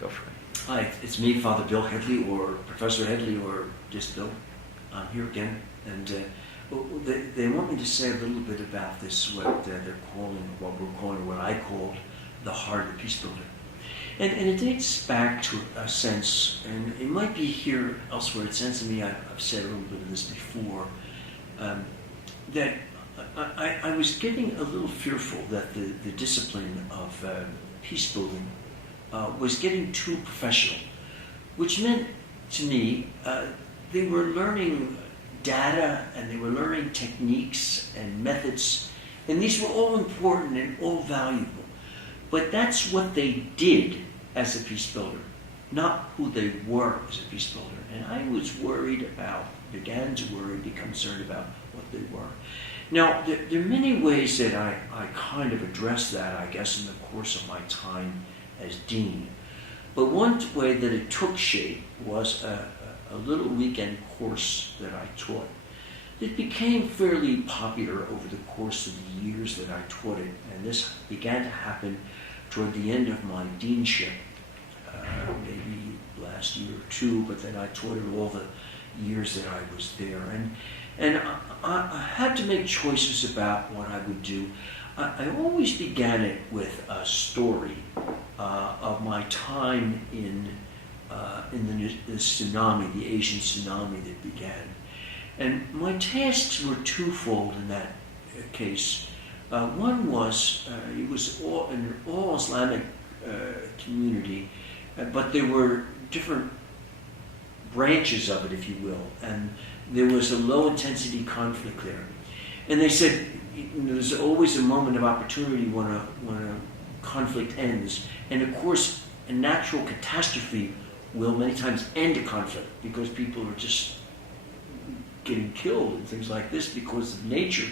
Go for it. Hi, it's me, Father Bill Headley, or Professor Headley, or just Bill. I'm here again, and they want me to say a little bit about this, what they're calling, what we're calling, what I called the heart of the Peacebuilder. And it dates back to a sense, and it might be here elsewhere, it sounds to me, I've said a little bit of this before, that I was getting a little fearful that the discipline of peace building was getting too professional, which meant to me they were learning data and they were learning techniques and methods, and these were all important and all valuable. But that's what they did as a peace builder, not who they were as a peace builder. And I was began to worry, be concerned about what they were. Now, there are many ways that I kind of addressed that, I guess, in the course of my time as dean. But one way that it took shape was a little weekend course that I taught. It became fairly popular over the course of the years that I taught it, and this began to happen toward the end of my deanship, maybe last year or two, but then I taught it all the years that I was there. And I had to make choices about what I would do. I always began it with a story of my time in the tsunami, the Asian tsunami that began. And my tasks were twofold in that case. One was, it was an all Islamic community, but there were different branches of it, if you will, and there was a low-intensity conflict there. And they said, there's always a moment of opportunity when a conflict ends. And of course, a natural catastrophe will many times end a conflict because people are just getting killed and things like this because of nature.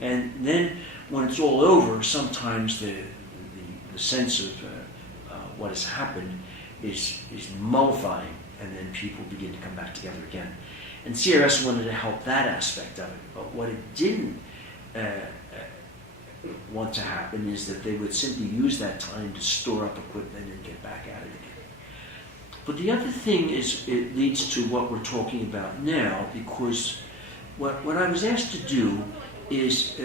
And then when it's all over, sometimes the sense of what has happened is mollifying, and then people begin to come back together again. And CRS wanted to help that aspect of it. But what it didn't want to happen is that they would simply use that time to store up equipment and get back at it again. But the other thing is it leads to what we're talking about now, because what I was asked to do is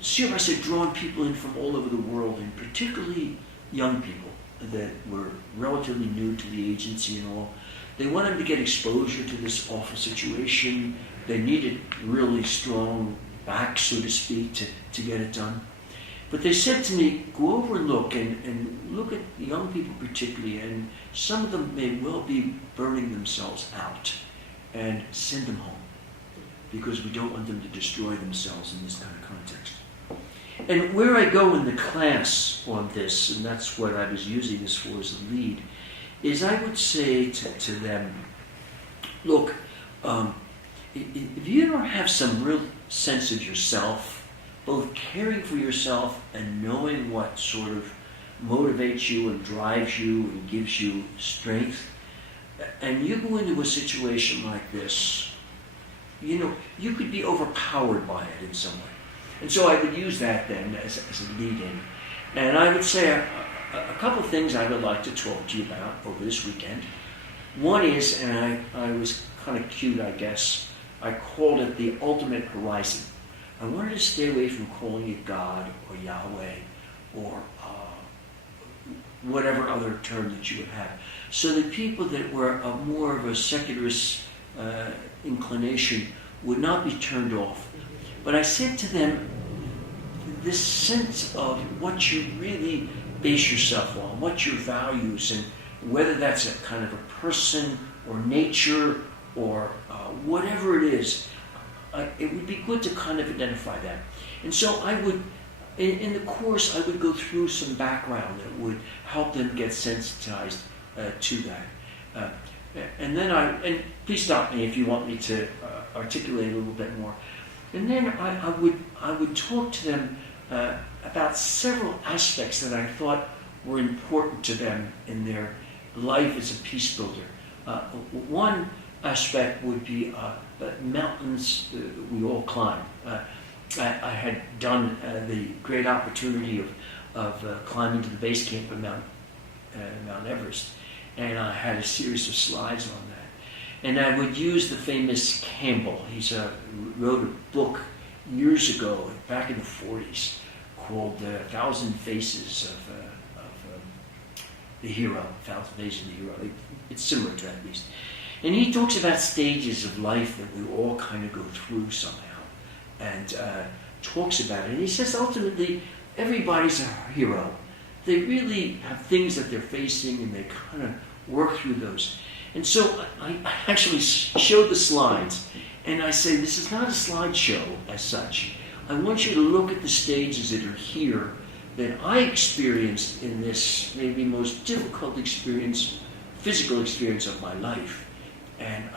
CRS had drawn people in from all over the world, and particularly young people that were relatively new to the agency and all. They wanted to get exposure to this awful situation. They needed really strong back, so to speak, to get it done. But they said to me, go over and look at the young people particularly, and some of them may well be burning themselves out, and send them home, because we don't want them to destroy themselves in this kind of context. And where I go in the class on this, and that's what I was using this for as a lead, is I would say to them, look, if you don't have some real sense of yourself, both caring for yourself and knowing what sort of motivates you and drives you and gives you strength, and you go into a situation like this, you could be overpowered by it in some way. And so I would use that then as a lead-in. And I would say a couple of things I would like to talk to you about over this weekend. One is, and I was kind of cute, I guess, I called it the ultimate horizon. I wanted to stay away from calling it God or Yahweh or whatever other term that you would have. So that people that were more of a secularist inclination would not be turned off. But I said to them, this sense of what you really base yourself on, what your values, and whether that's a kind of a person or nature or whatever it is, it would be good to kind of identify that. And so I would, in the course, I would go through some background that would help them get sensitized to that. And then and please stop me if you want me to articulate a little bit more. And then I would talk to them about several aspects that I thought were important to them in their life as a peace builder. One aspect would be the mountains we all climb. I had done the great opportunity of climbing to the base camp of Mount Everest. And I had a series of slides on that. And I would use the famous Campbell. He wrote a book years ago, back in the 40s, called Thousand Faces of the Hero. Thousand Faces of the Hero. It's similar to that, at least. And he talks about stages of life that we all kind of go through somehow. And talks about it. And he says ultimately, everybody's a hero. They really have things that they're facing and they kind of work through those. And so I actually showed the slides, and I say, this is not a slideshow as such. I want you to look at the stages that are here that I experienced in this maybe most difficult experience, physical experience of my life. And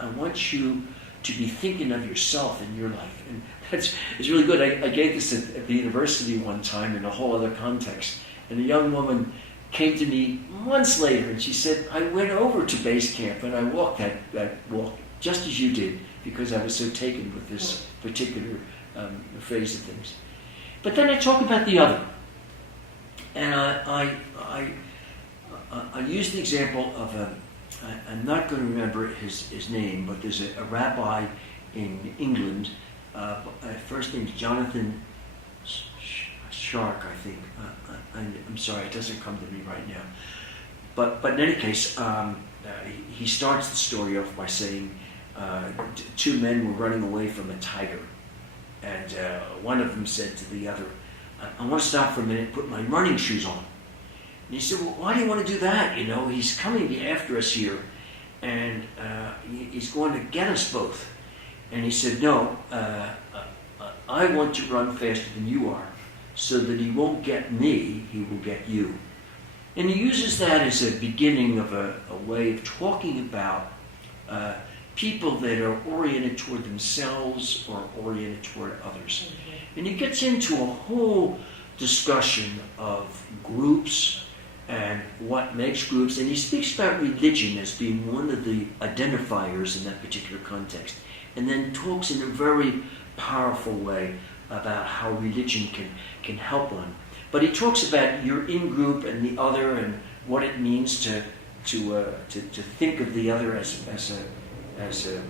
I want you to be thinking of yourself in your life. And it's really good. I gave this at the university one time in a whole other context. And a young woman came to me months later and she said, I went over to base camp and I walked that walk just as you did because I was so taken with this particular phase of things. But then I talk about the other. And I use the example of I'm not going to remember his name, but there's a rabbi in England. First name's Jonathan Shark, I think. I'm sorry, it doesn't come to me right now. But in any case, he starts the story off by saying two men were running away from a tiger. And one of them said to the other, I want to stop for a minute and put my running shoes on. And he said, well, why do you want to do that? You know, he's coming after us here, and he's going to get us both. And he said, no, I want to run faster than you are, so that he won't get me, he will get you. And he uses that as a beginning of a way of talking about people that are oriented toward themselves or oriented toward others. Mm-hmm. And he gets into a whole discussion of groups and what makes groups, and he speaks about religion as being one of the identifiers in that particular context, and then talks in a very powerful way about how religion can help one. But he talks about your in-group and the other and what it means to think of the other as a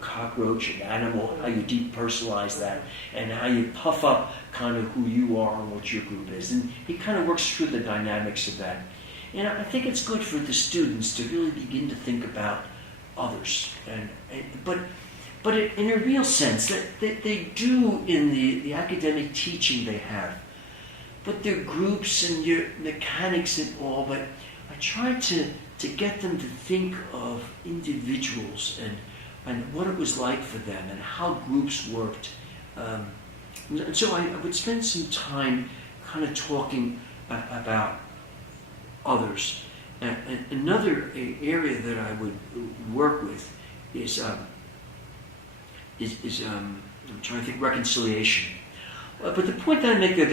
cockroach, an animal, how you depersonalize that, and how you puff up kind of who you are and what your group is. And he kind of works through the dynamics of that. And I think it's good for the students to really begin to think about others. But in a real sense, that they do in the academic teaching they have. But they're groups and your mechanics and all, but I try to get them to think of individuals and what it was like for them and how groups worked. And so I would spend some time kind of talking about others. And another area that I would work with is I'm trying to think, reconciliation. But the point that I make there,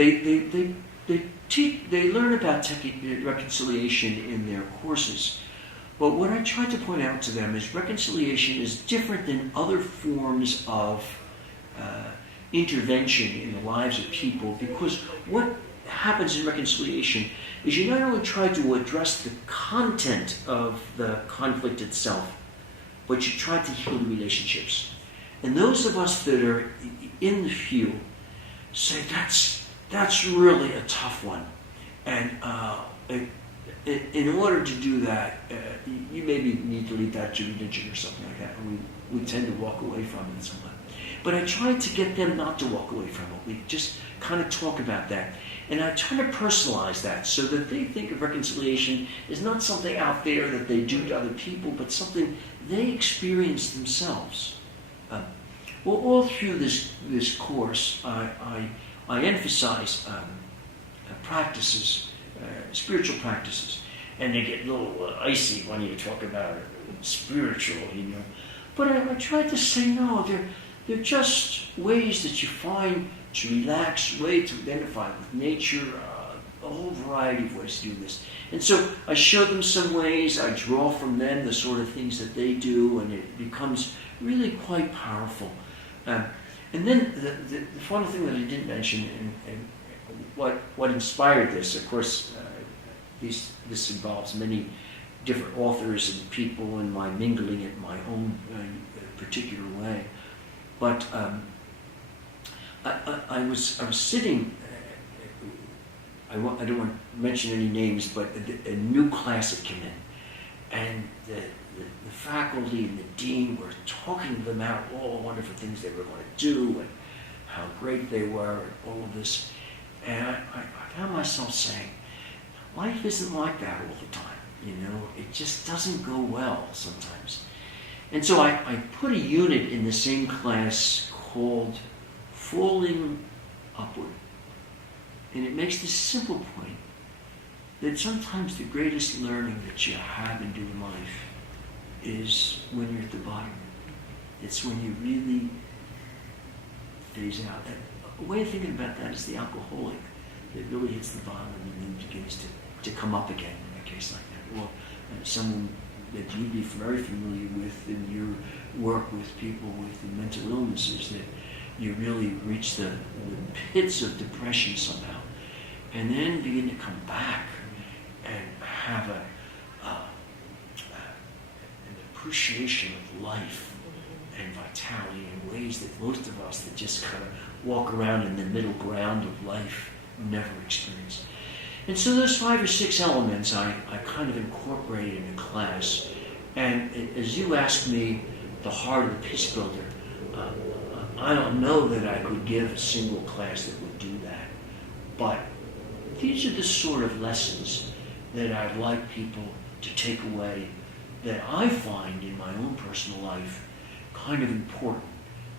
they learn about reconciliation in their courses. But what I try to point out to them is reconciliation is different than other forms of intervention in the lives of people, because what happens in reconciliation is you not only try to address the content of the conflict itself, but you try to heal the relationships. And those of us that are in the field say that's really a tough one. And in order to do that, you maybe need to leave that to religion or something like that. And we tend to walk away from it somewhat. But I try to get them not to walk away from it. We just kind of talk about that. And I try to personalize that so that they think of reconciliation as not something out there that they do to other people, but something they experience themselves. Well, all through this course, I emphasize practices, spiritual practices, and they get a little icy when you talk about spiritual, you know. But I try to say no, they're just ways that you find to relax, way to identify with nature, a whole variety of ways to do this. And so I show them some ways, I draw from them the sort of things that they do, and it becomes really quite powerful. And then the final thing that I didn't mention, and what inspired this, of course, this involves many different authors and people and my mingling it my own particular way. But I was sitting. I don't want to mention any names, but a new class had come in, and the faculty and the dean were talking them out all the wonderful things they were going to do and how great they were and all of this. And I found myself saying, life isn't like that all the time, you know? It just doesn't go well sometimes. And so I put a unit in the same class called Falling Upward. And it makes this simple point that sometimes the greatest learning that you have in doing life is when you're at the bottom. It's when you really phase out. A way of thinking about that is the alcoholic that really hits the bottom and then begins to come up again in a case like that. Or someone that you'd be very familiar with in your work with people with mental illnesses, that you really reach the pits of depression somehow, and then begin to come back and have an appreciation of life and vitality in ways that most of us that just kind of walk around in the middle ground of life never experience. And so those 5 or 6 elements I kind of incorporated in a class. And as you asked me, the heart of the Peacebuilder, I don't know that I could give a single class that would do that. But these are the sort of lessons that I'd like people to take away that I find in my own personal life kind of important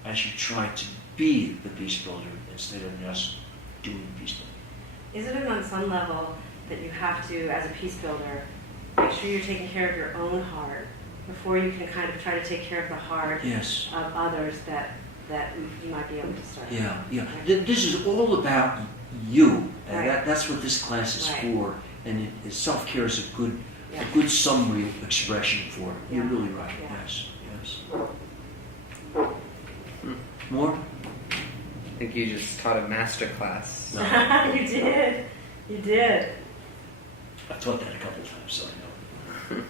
as you try to be the Peacebuilder instead of just doing Peacebuilder. Isn't it on some level that you have to, as a Peacebuilder, make sure you're taking care of your own heart before you can kind of try to take care of the heart Yes. of others that you might be able to start? Yeah. Right? This is all about you, and Right. that's what this class is Right. for. And self-care is a good summary expression for it. You're Yeah. really right. Yeah. Yes. More? I think you just taught a master class. No. You did. I've taught that a couple times, so I know.